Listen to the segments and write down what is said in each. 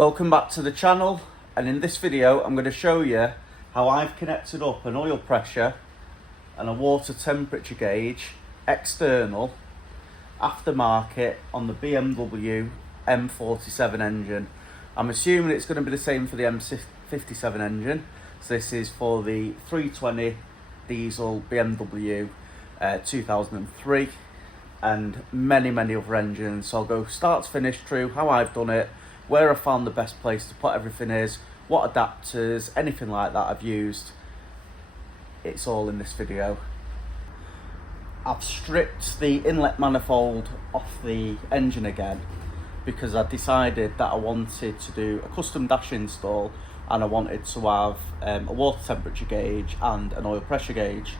Welcome back to the channel, and in this video I'm going to show you how I've connected up an oil pressure and a water temperature gauge external aftermarket on the BMW m47 engine. I'm assuming it's going to be the same for the m57 engine. So this is for the 320 diesel BMW 2003 and many other engines. So I'll go start to finish through how I've done it, where I found the best place to put everything is, what adapters, anything like that I've used. It's all in this video. I've stripped the inlet manifold off the engine again because I decided that I wanted to do a custom dash install and I wanted to have a water temperature gauge and an oil pressure gauge,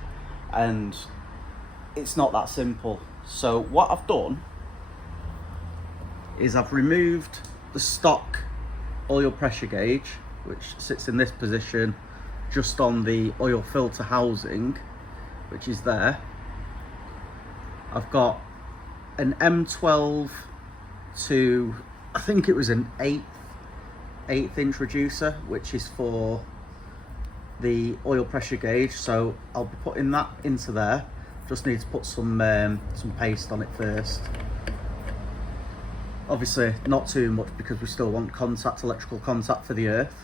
and it's not that simple. So what I've done is I've removed the stock oil pressure gauge, which sits in this position just on the oil filter housing, which is there. I've got an M12 to, I think it was an eighth inch reducer, which is for the oil pressure gauge. So I'll be putting that into there. Just need to put some paste on it first. Obviously not too much because we still want contact, electrical contact for the earth.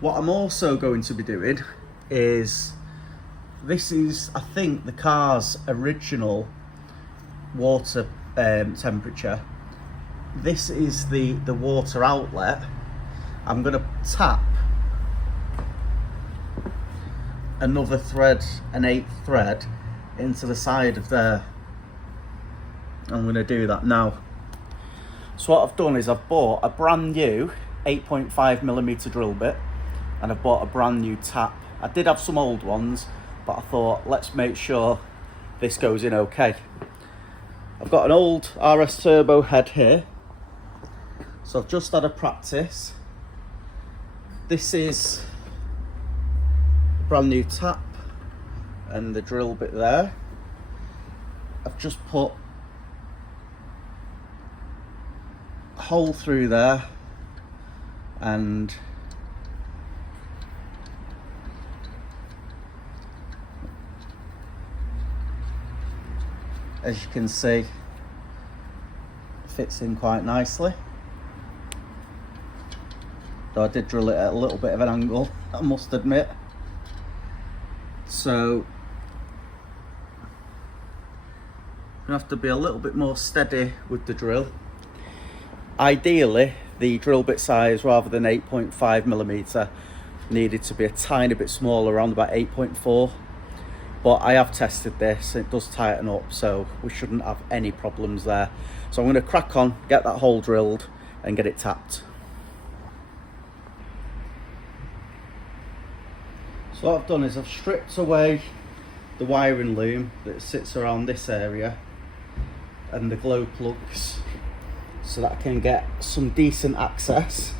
What I'm also going to be doing is, this is I think the car's original water temperature. This is the water outlet. I'm going to tap another thread, an 8th thread, into the side of there. I'm going to do that now. So what I've done is I've bought a brand new 8.5mm drill bit and I've bought a brand new tap. I did have some old ones, but I thought let's make sure this goes in okay. I've got an old RS turbo head here, so I've just had a practice. This is a brand new tap and the drill bit there. I've just put a hole through there, and as you can see, it fits in quite nicely. Though I did drill it at a little bit of an angle, I must admit. So you have to be a little bit more steady with the drill. Ideally, the drill bit size, rather than 8.5mm, needed to be a tiny bit smaller, around about 8.4. But I have tested this, it does tighten up, so we shouldn't have any problems there. So I'm going to crack on, get that hole drilled and get it tapped. So what I've done is I've stripped away the wiring loom that sits around this area and the glow plugs, so that I can get some decent access.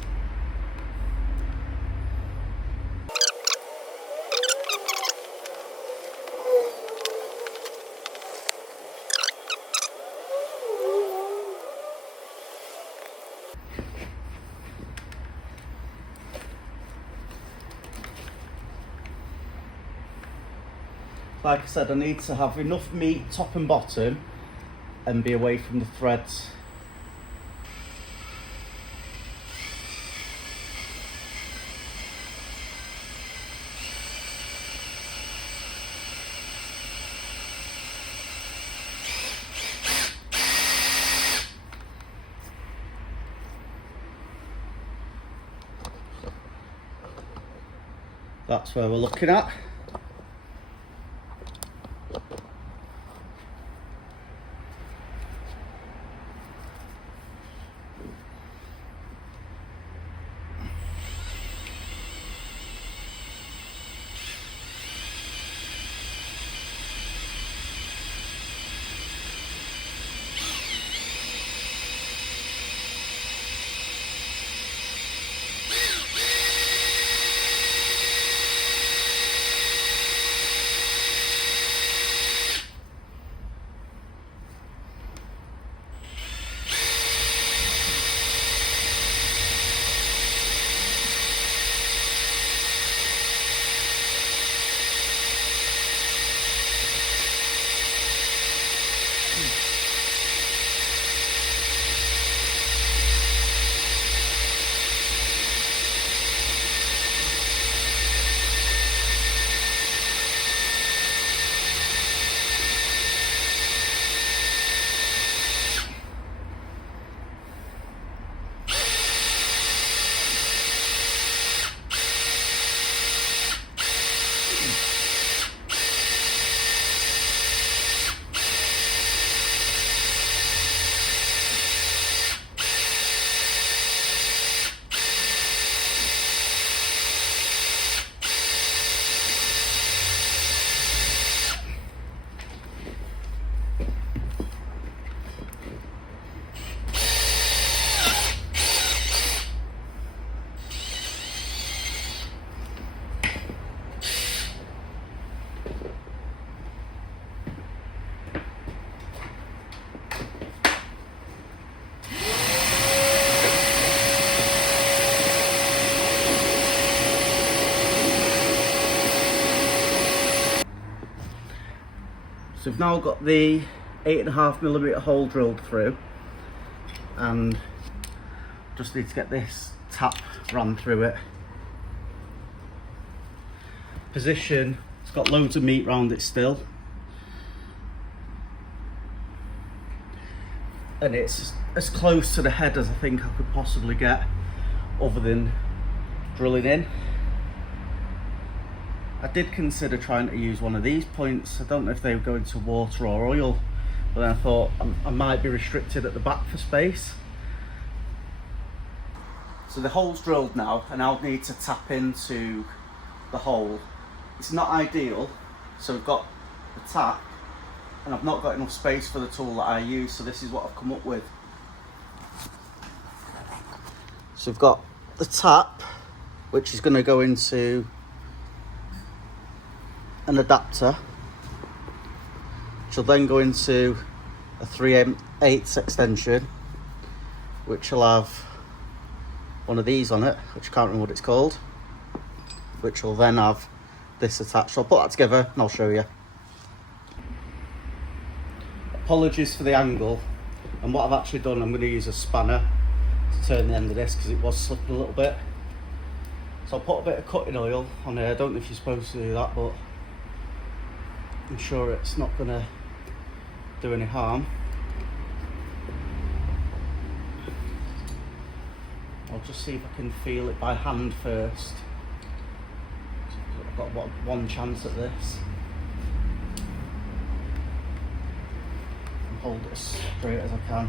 Like I said, I need to have enough meat top and bottom and be away from the threads. That's where we're looking at. So we've now got the 8.5mm hole drilled through, and just need to get this tap ran through it. Position, it's got loads of meat around it still, and it's as close to the head as I think I could possibly get other than drilling in. I did consider trying to use one of these points. I don't know if they would go into water or oil, but then I thought I might be restricted at the back for space. So the hole's drilled now, and I'll need to tap into the hole. It's not ideal, so we've got the tap, and I've not got enough space for the tool that I use, so this is what I've come up with. So we've got the tap, which is going to go into an adapter, which will then go into a 3/8 extension, which will have one of these on it, which I can't remember what it's called, which will then have this attached. So I'll put that together and I'll show you. Apologies for the angle, and what I've actually done, I'm going to use a spanner to turn the end of this because it was slipping a little bit. So I'll put a bit of cutting oil on here. I don't know if you're supposed to do that, but I'm sure it's not going to do any harm. I'll just see if I can feel it by hand first. I've got one chance at this. And hold it as straight as I can.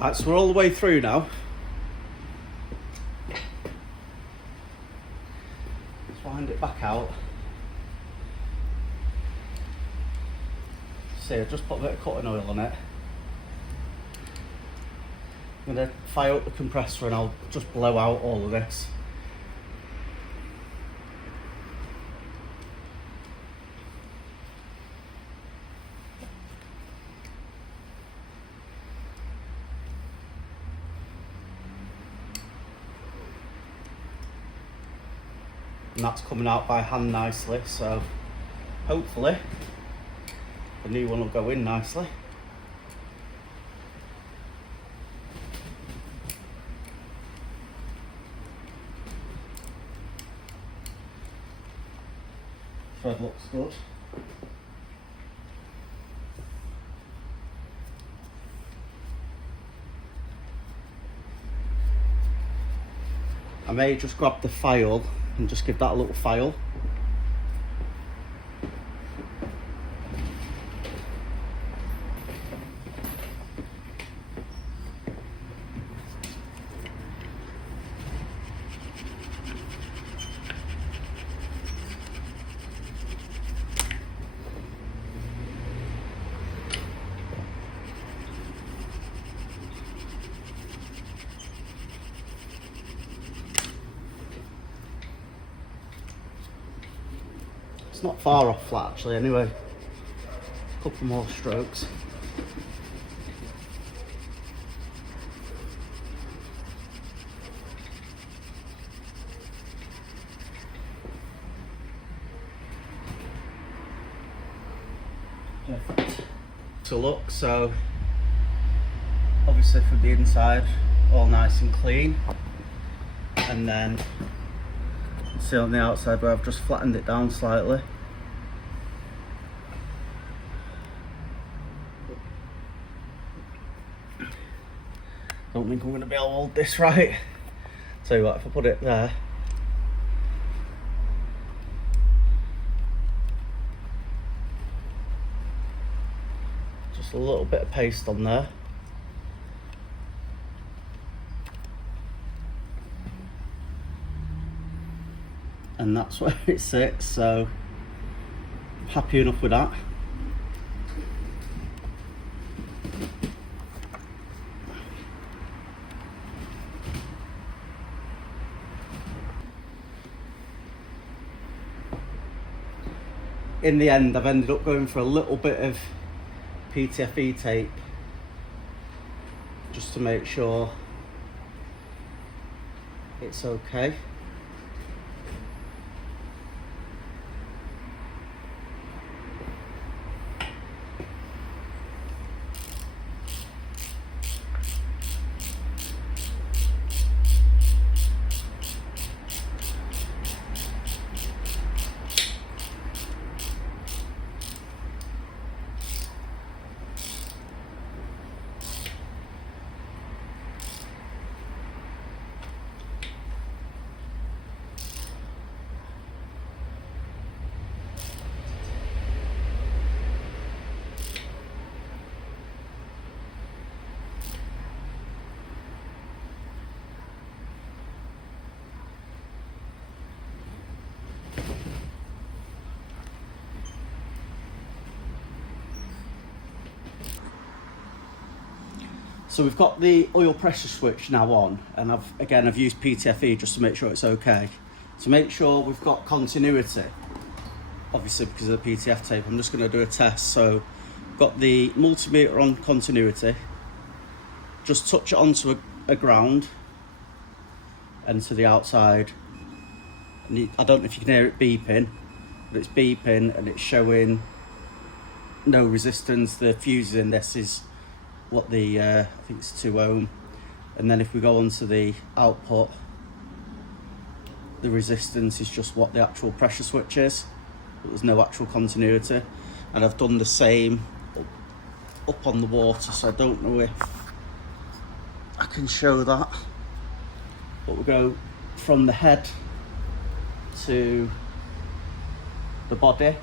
Right, so we're all the way through now. Let's wind it back out. See, I've just put a bit of cutting oil on it. I'm going to fire up the compressor and I'll just blow out all of this. And that's coming out by hand nicely, so hopefully the new one will go in nicely. Thread looks good. I may just grab the file and just give that a little file. It's not far off flat actually anyway. A couple more strokes. Perfect. So look, so obviously from the inside all nice and clean, and then see on the outside where I've just flattened it down slightly. Don't think I'm going to be able to hold this right. Tell you what, if I put it there, just a little bit of paste on there. And that's where it sits, so I'm happy enough with that. in the end I've ended up going for a little bit of PTFE tape just to make sure it's okay. So we've got the oil pressure switch now on, and I've used PTFE just to make sure it's okay. To make sure we've got continuity, obviously because of the PTF tape, I'm just going to do a test. So got the multimeter on continuity, just touch it onto a ground and to the outside. And I don't know if you can hear it beeping, but it's beeping and it's showing no resistance. The fuses in this is what the I think it's 2 ohm, and then if we go on to the output, the resistance is just what the actual pressure switch is, but there's no actual continuity. And I've done the same up on the water, so I don't know if I can show that, but we'll go from the head to the body,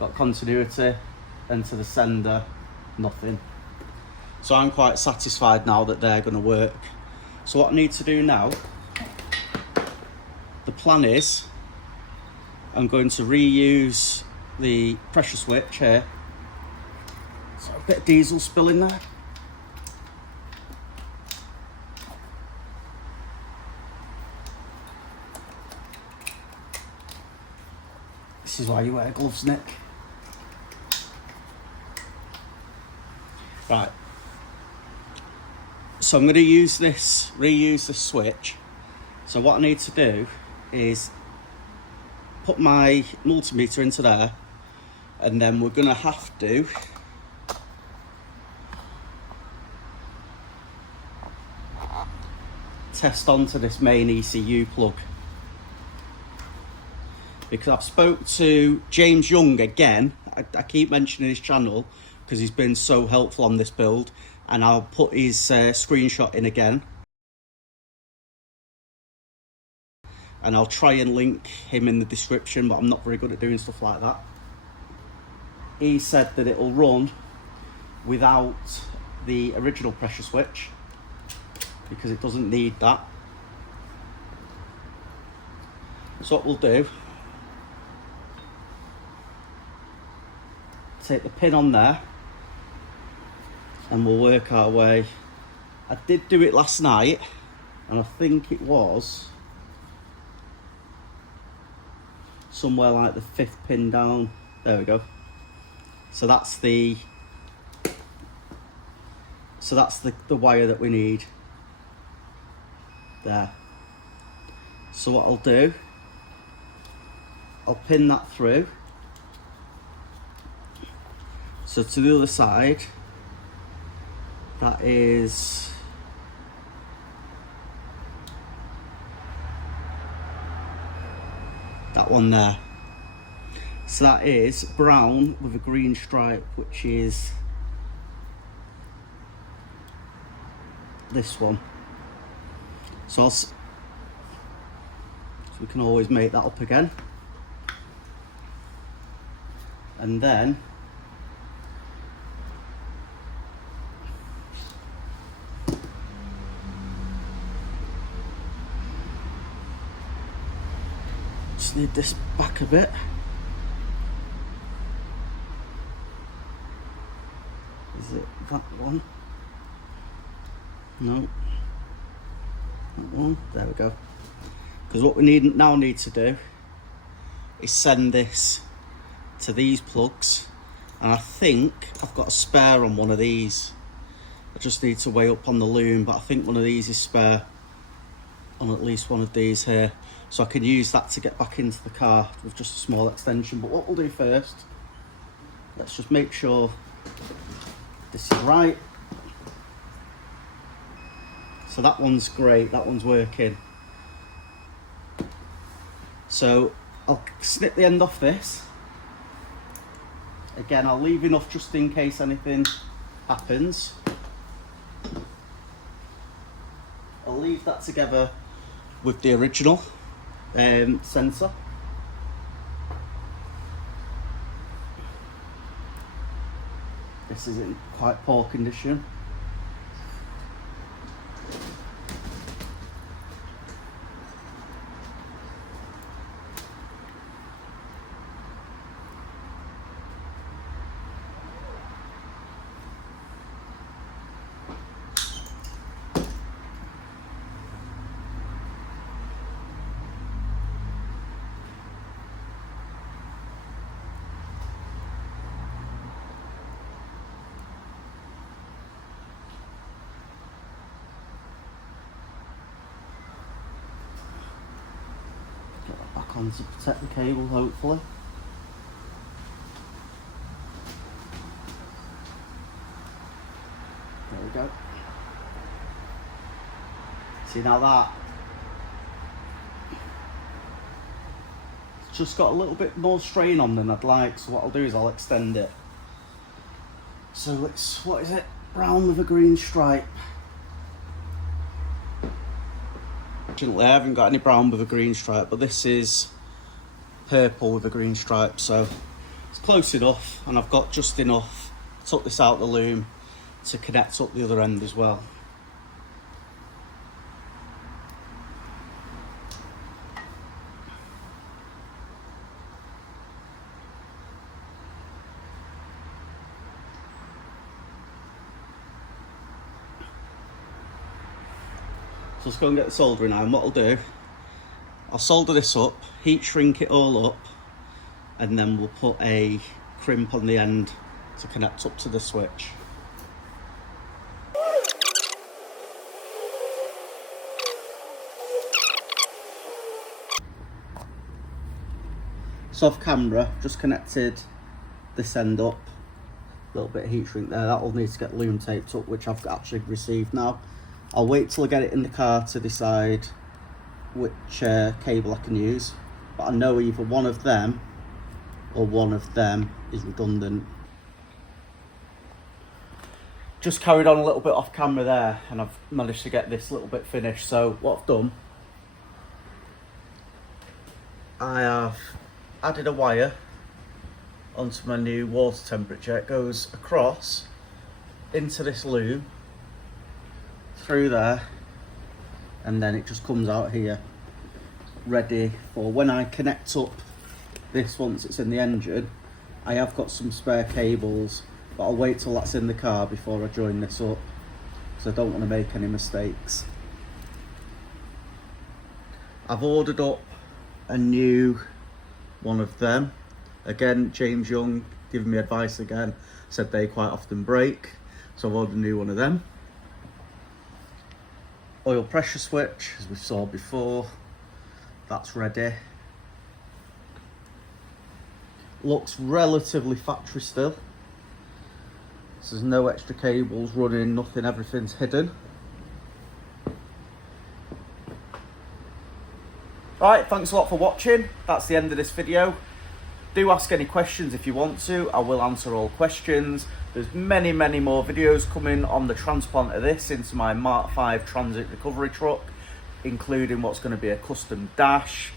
got continuity, and to the sender, nothing. So I'm quite satisfied now that they're going to work. So what I need to do now, the plan is I'm going to reuse the pressure switch here. So a bit of diesel spill in there. This is why you wear gloves, Nick. Right. So I'm going to reuse this switch. So what I need to do is put my multimeter into there, and then we're going to have to test onto this main ECU plug, because I've spoke to James Young again. I keep mentioning his channel because he's been so helpful on this build, and I'll put his screenshot in again, and I'll try and link him in the description, but I'm not very good at doing stuff like that. He said that it'll run without the original pressure switch because it doesn't need that. So what we'll do, take the pin on there and we'll work our way. I did do it last night, and I think it was somewhere like the 5th pin down. There we go. So that's the wire that we need there. So what I'll do, I'll pin that through. So to the other side, that is that one there. So that is brown with a green stripe, which is this one. So we can always make that up again, and then just need this back a bit. Is it that one? No. That one. There we go. Because what we need to do is send this to these plugs, and I think I've got a spare on one of these. I just need to weigh up on the loom, but I think one of these is spare on at least one of these here, so I can use that to get back into the car with just a small extension. But what we'll do first, let's just make sure this is right. So that one's great, that one's working. So I'll snip the end off this. Again, I'll leave enough just in case anything happens. I'll leave that together with the original sensor. This is in quite poor condition. Back on to protect the cable, hopefully. There we go. See, now that it's just got a little bit more strain on than I'd like, so what I'll do is I'll extend it. So it's, what is it? Brown with a green stripe. Fortunately, I haven't got any brown with a green stripe, but this is purple with a green stripe, so it's close enough, and I've got just enough. Took this out the loom to connect up the other end as well. So let's go and get the soldering iron. What I'll do, I'll solder this up, heat shrink it all up, and then we'll put a crimp on the end to connect up to the switch. So off camera, just connected this end up, a little bit of heat shrink there. That will need to get loom taped up, which I've actually received now. I'll wait till I get it in the car to decide which cable I can use, but I know either one of them or one of them is redundant. Just carried on a little bit off camera there, and I've managed to get this little bit finished. So what I've done, I have added a wire onto my new water temperature. It goes across into this loom, through there, and then it just comes out here, ready for when I connect up this once it's in the engine. I have got some spare cables, but I'll wait till that's in the car before I join this up, because I don't want to make any mistakes. I've ordered up a new one of them. Again, James Young giving me advice again, said they quite often break, so I've ordered a new one of them. Oil pressure switch, as we saw before, that's ready. Looks relatively factory still. So there's no extra cables running, nothing, everything's hidden. Right, thanks a lot for watching. That's the end of this video. Do ask any questions if you want to. I will answer all questions. There's many more videos coming on the transplant of this into my Mark 5 transit recovery truck, including what's going to be a custom dash,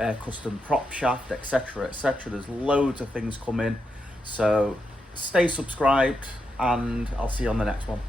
a custom prop shaft, etc, etc. There's loads of things coming. So stay subscribed, and I'll see you on the next one.